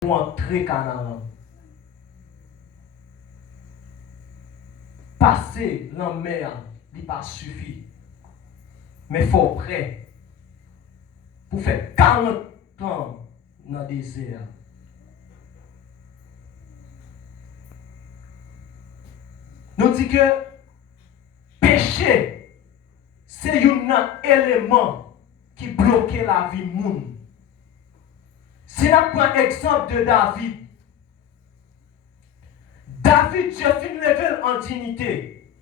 pour entrer Canaan. Passer dans la mer, il pas suffit. Mais il faut prêt pour faire 40 ans dans le désert. Nous disons que péché, c'est un élément qui bloque la vie du monde. Si nous prenons l'exemple de David, Dieu finit lever en dignité.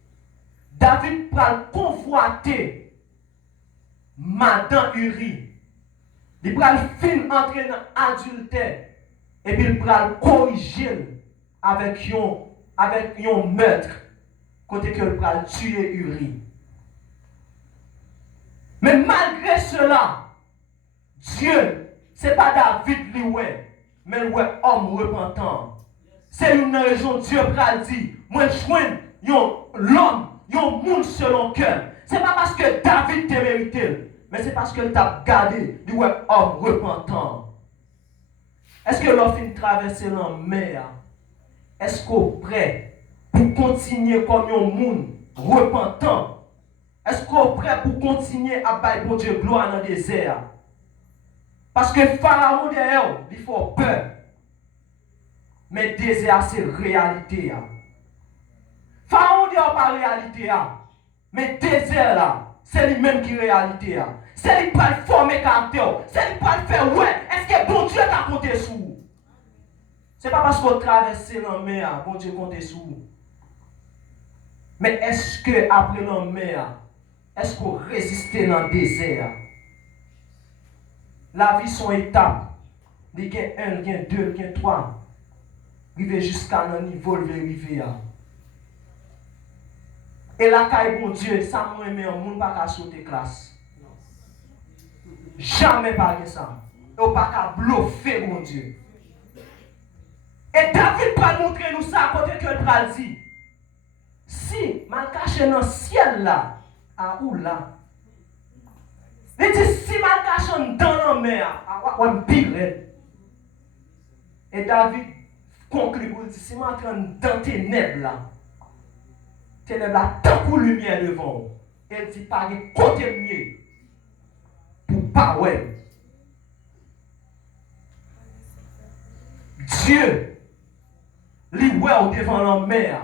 David prend convoiter Madame Uri. Il prend fin entrer dans l'adultère. Et puis il prend corriger avec un meurtre. Côté que il prend tuer Uri. Mais malgré cela, Dieu, ce n'est pas David lui, mais l'homme repentant. C'est une raison Dieu pral dit, moi je joins l'homme, un monde selon cœur. Ce n'est pas parce que David t'a mérité, mais c'est parce qu'il t'a gardé, du homme repentant. Est-ce que l'homme traverser la mer, est-ce qu'on est prêt pour continuer comme un monde repentant? Est-ce qu'on est prêt pour continuer à bailler bon Dieu gloire dans le désert? Parce que Pharaon derrière, il faut peur. Mais désert, c'est réalité. Pharaon dit pas réalité. Mais désert, là, c'est lui-même qui est réalité. C'est lui qui va former caractère. C'est lui qui va faire, ouais, est-ce que bon Dieu t'a compté sur vous? Ce n'est pas parce qu'on traverse la mer, bon Dieu compte sur vous. Mais est-ce que après la mer, est-ce qu'on résiste dans le désert? La vie, son étape. Il y a 1, il y a 2, il y a 3. River jusqu'à un niveau de river. Et la caille bon Dieu, ça moi mais on ne pas qu'à sauter classe. Jamais pas de ça. On pas qu'à bluffer mon Dieu. Et David va montrer nous ça à côté que le pral dit. Si mal caché dans le ciel là, à où là? Il dit si mal caché dans la mer, à quoi pire. Et David conclut pour dire, si je suis en train dans tes ténèbres là, tant pour lumière devant, elle dit pas de côté mieux pour pas ouais. Dieu, lui ouais devant la mer,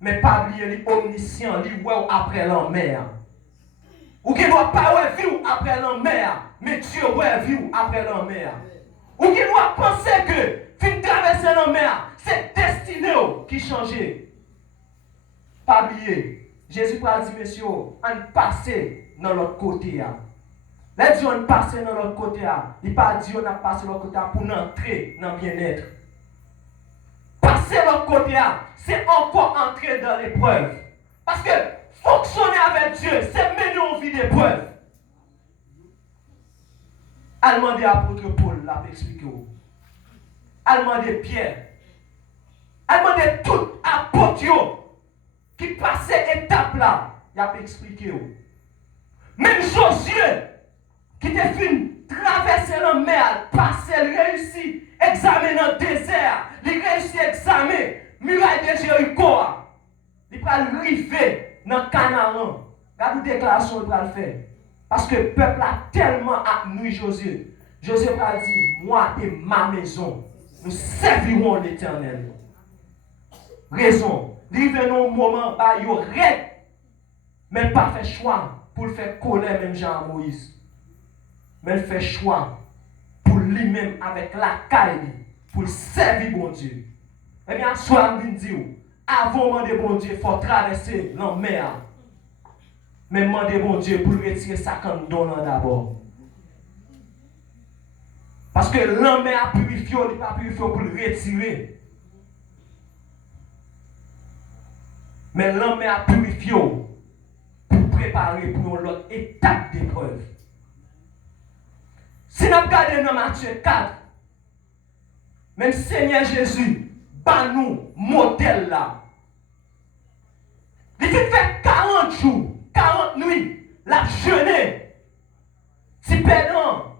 mais pas oublier lui omniscient, lui ouais après la mer. Ou qui doit pas ouais vivre après la mer, mais Dieu ouais vivre après la mer. Ou qui doit penser que fin traverser la mer, c'est destiné qui change. Pas oublier. Jésus a dit, messieurs, on passer dans l'autre côté. Les gens on passer dans l'autre côté. Il pas dit on a passé dans l'autre côté pour entrer dans le bien-être. Passer dans l'autre côté, c'est encore entrer dans l'épreuve. Parce que fonctionner avec Dieu, c'est mener en vie d'épreuve. Allemand de l'apôtre Paul l'a expliqué. Allemand de Pierre. Allemand de tout apôtre qui passait étape là, il a expliqué. Même Josué, qui était fini traverser la mer, passer, réussi, examen dans le désert, il réussit examen, muraille de Jéricho, il va arriver dans Canaan. Regardez la déclaration qu'il va faire. Parce que le peuple a tellement admis Josué. Josué va dire, moi et ma maison, nous servirons l'Éternel. Raison. Il vient un moment où il rêve, mais pas fait choix pour le faire colère même Jean Moïse. Mais il fait choix pour lui-même avec la caille, pour servir bon Dieu. Eh bien, soit je dis, avant de demander bon Dieu, il faut traverser la mer. Mais demander bon Dieu pour retirer sa canne d'abord. Parce que la mer a purifié, il n'a pas purifié pour le retirer. Mais l'homme a purifié pour préparer pour une autre étape d'épreuve. Si nous regardons dans Matthieu 4, même Seigneur Jésus, bat nous modèle là. Il fait 40 jours, 40 nuits, la jeûner. Si perdant,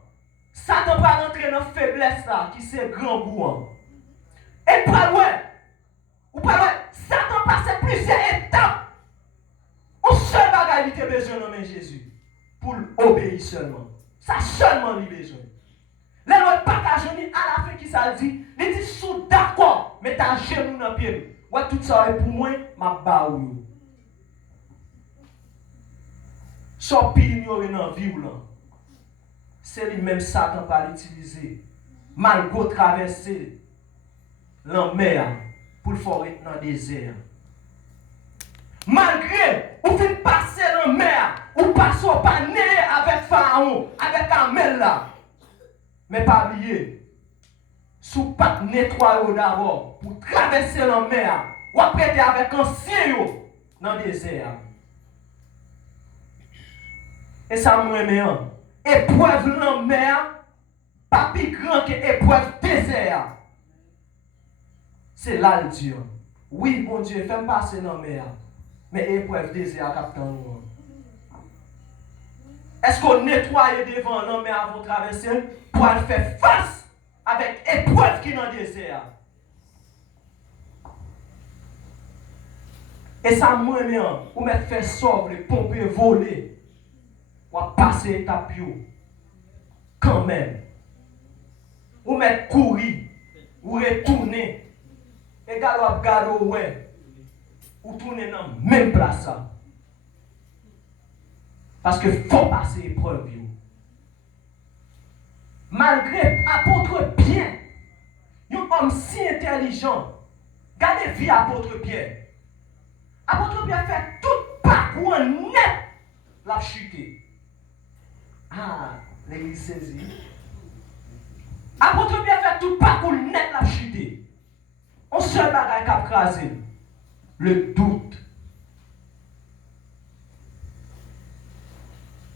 Satan va rentrer entrer dans la faiblesse là, qui c'est grand goût. Et pas loin, ou pas loin, Satan passe plusieurs étapes. On seul bagage il a besoin de Jésus pour obéir seulement. Ça seulement il a besoin. Les autres partage à la fin qui ça dit, il dit sous d'accord, mais t'as genou dans le pied. Ouais, tout ça est pour moi, ma baou. Son pile ignoré dans la vie là. C'est lui-même Satan par l'utiliser. Malgré traverser la mer pour le faire dans le désert. Malgré ou fin passer dans la mer, ou passer par nez avec Pharaon, avec Amel là. Mais pas oublier, sous pas nettoyer d'abord pour traverser la mer, ou après avec un ancien dans le désert. Et ça me remet. Épreuve dans la mer, pas plus grand que épreuve désert. C'est là le Dieu. Oui, bon Dieu, fais-moi passer dans la mer. Mais épreuve désert, capitaine. Est-ce qu'on nettoie devant la mer avant de traverser pour faire face avec épreuve qui est dans le désert? Et ça me remet. Ou mettre faire sobre, pomper, voler. Ou passer étape quand même. Ou mettre courir, ou retourner. Et garder ouais. Ou tourner dans la même place. Parce que faut passer épreuve. Malgré apôtre Pierre, un homme si intelligent, regardez vie apôtre Pierre. Apôtre Pierre fait tout parcours net la chute. Ah, l'église saisit. Apôtre Pierre fait tout parcours net la chute. On seul bagage qui a crasé. Le doute.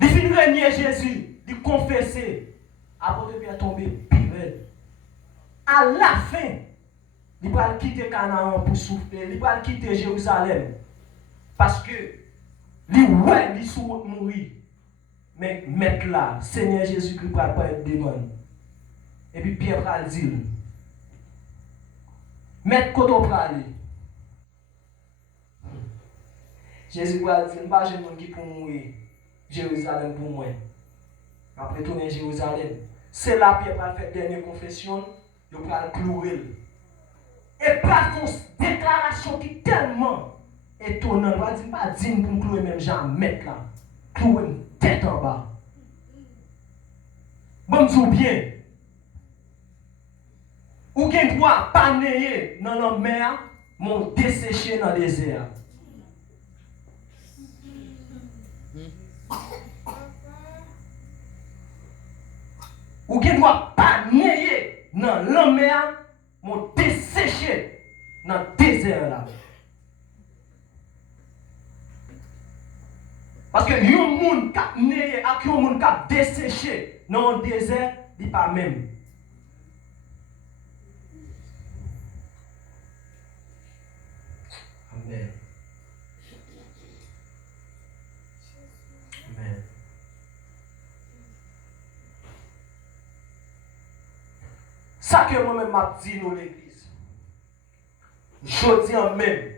Il finit de renier Jésus, de confesser. Apôtre Pierre tombé pire. À la fin, il va quitter Canaan pour souffler. Il va quitter Jérusalem. Parce que, il est sur mourir. Mais mettre là, Seigneur Jésus-Christ va pas être devant. Et puis Pierre va le dire. Mettre côté au aller. Jésus va dire, je ne sais pas qui pour mourir. Jérusalem pour moi. Après tourner Jérusalem. C'est là Pierre va faire dernière confession. Il va le clouer. Et par contre, déclaration qui est tellement étonnante. Il va dire, pas digne pour clouer même Jean mettre là. Clouer une tête en bas. Bon, tout bien. Ou bien droit pas néer dans la mer, mon desséché dans le désert. Ou bien doit pas néer dans la mer, mon desséché dans le désert là. Parce que yon moun qui a néé ak yon moun qui a desséché dans le désert, il pas même. Amen. Amen. Ça que moi-même m'a dit dans l'église. Je dis en même,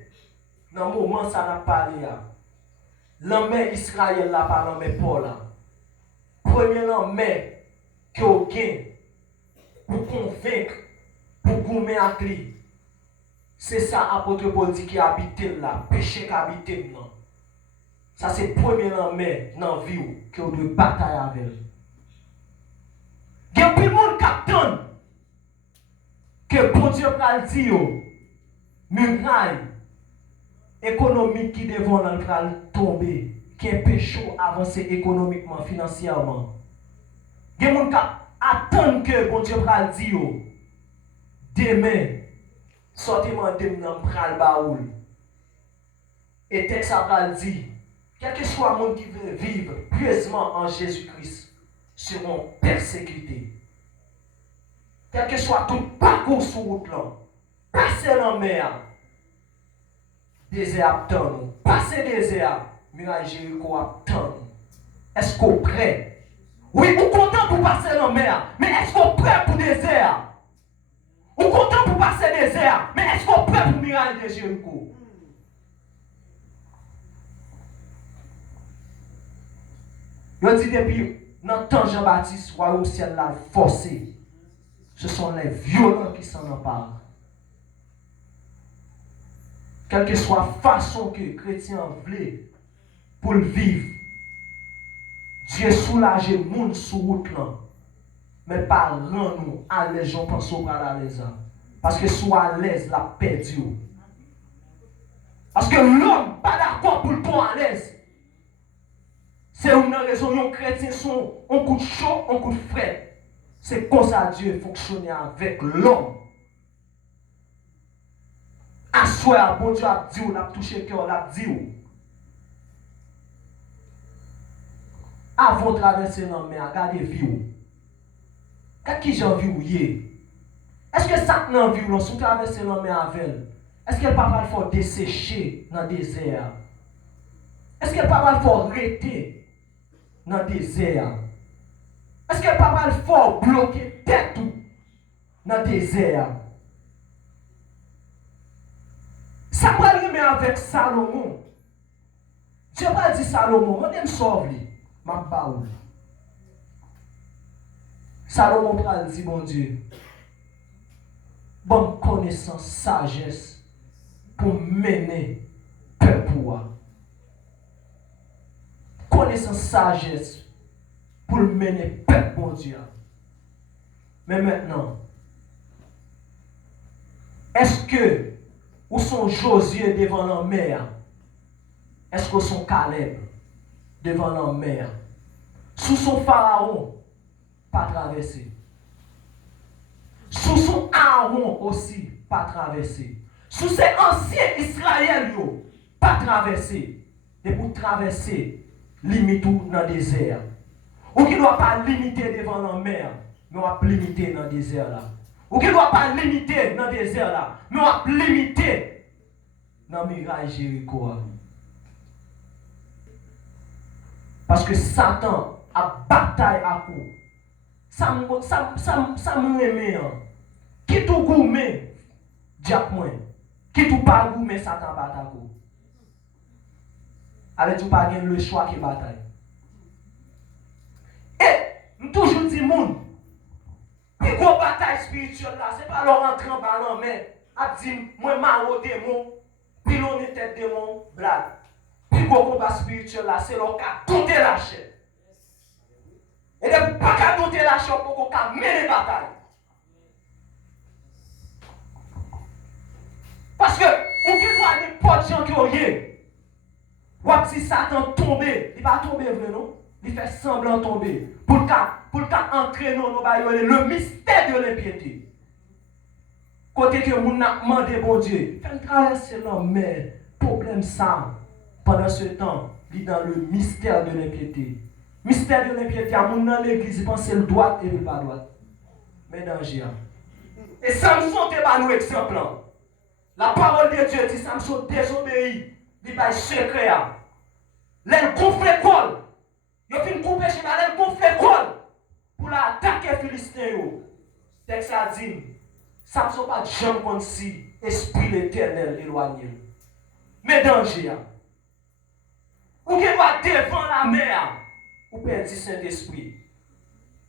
dans le moment où ça n'a pas parlé, l'homme Israël là par l'homme Paul là. Premier homme que vous avez pour convaincre, pour gommer à clé. C'est ça apôtre Paul dit qui habite là, péché qui habite là. Ça c'est premier homme dans la vie que vous devez batailler avec. Il y a plus de monde qui attend que bon Dieu va le dire, muraille économique qui devant tomber, qui est péché avancer économiquement, financièrement. Il y a des gens qui attendent que bon Dieu va le dire, demain, sortez-moi de dans le baoul. Et texte a dit, quel que soit le monde qui veut vivre pieusement en Jésus-Christ, seront persécutés. Quel que soit tout parcours sur route là, passez dans la mer, désert attend, passez désert, miracle Jéricho attend. Est-ce qu'on prêt? Oui, vous content pour passer dans la mer, mais est-ce qu'on est prêt pour le désert? Vous content pour passer le désert, mais est-ce qu'on est prêt pour le miracle de Jéricho? Je dis depuis, dans le temps Jean-Baptiste, royaume ciel l'a forcé. Ce sont les violents qui s'en emparent. Quelle que soit la façon que les chrétiens veulent pour le vivre, Dieu soulage le monde sur route là, mais pas rend nous à l'aise, j'en pense au bras à l'aise. Parce que soit à l'aise, la perdu. Parce que l'homme pas d'accord pour le bon à l'aise. C'est une raison, les chrétiens sont un coup de chaud, un coup de frais. C'est comme ça Dieu fonctionne avec l'homme. À soi, bon Dieu a dit, on a touché le cœur, on a dit. Avant de traverser dans la mer, regardez vie. Qu'est-ce que j'ai envie de est-ce que ça n'a envie de si traverser dans la mer avec elle? Est-ce qu'elle pas mal faut dessécher dans le désert? Est-ce qu'elle pas mal faut arrêter dans le désert? Est-ce qu'elle pas mal faut bloquer tête dans le désert? Ça va arriver avec Salomon. Dieu pas dit Salomon, on aime sauver, ma parole. Salomon prend dit, mon Dieu, bonne connaissance, sagesse pour mener peuple pour. Connaissance, sagesse pour mener peuple, mon Dieu. Mais maintenant, est-ce que ou sont Josué devant la mer? Est-ce que sont Caleb devant la mer? Sous son pharaon, pas traversé. Sous son Aaron aussi, pas traversé. Sous ces anciens Israël, pas traversé. Et pour traverser, limite dans le désert. Ou qui ne doit pas limiter devant la mer, mais on va limiter dans le désert là. Ou qui ne doit pas limiter dans le désert là, mais on va limiter dans le miracle Jéricho. Parce que Satan a bataille à coup. Ça me remet. Qui tout gourmet, diable moins. Qui tout pas gourmet, Satan bataille à coup. Allez, tu pas le choix qui bataille. Et, toujours dit, moun, qui gros bataille spirituelle là, c'est pas leur entrer en ballon, mais, a dit, moi, maro démon, pilonner tête démon, blague. Puis gros combat spirituel là, c'est leur cas dompter la chair. Et de pas qu'à dompter la chair pour qu'on mener bataille. Parce que, on ne voit n'importe gens qui ont rien. Ou si Satan tombe, il va tomber vrai non? Il fait semblant tomber. Pour le cas entrer dans le mystère de l'impiété. Côté que vous n'a demandé bon Dieu, faites traverser la mer, problème ça. Pendant ce temps, il est dans le mystère de l'impiété. Mystère de l'impiété, à mon dans l'église, il pense le droit et le pas droit. Mais danger. Et Samson n'est pas nous exemple. La parole de Dieu dit Samson désobéit. Il va secret. L'aile gonfle l'école. Il fait une coupe chez l'aile gonfle l'école. Pour l'attaquer Philistin. Texte a dit Samson pas jamais comme si esprit l'éternel éloigné. Mais danger. Ou qui va devant la mer, ou perdre Saint-Esprit.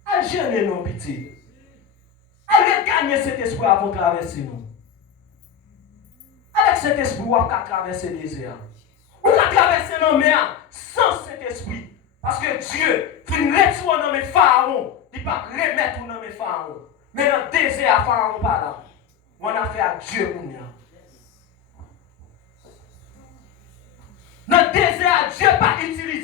Elle gêne nos pitié. Elle gagner cet esprit avant de traverser nous. Avec cet esprit, on va traverser les désert. On va traverser la mer sans cet esprit. Parce que Dieu, il retourne dans mes pharaons, il ne va pas remettre dans mes pharaons. Mais dans le désert, pharaon pas là. On a fait à Dieu pour nous. Dans le désert, Dieu pas utilisé.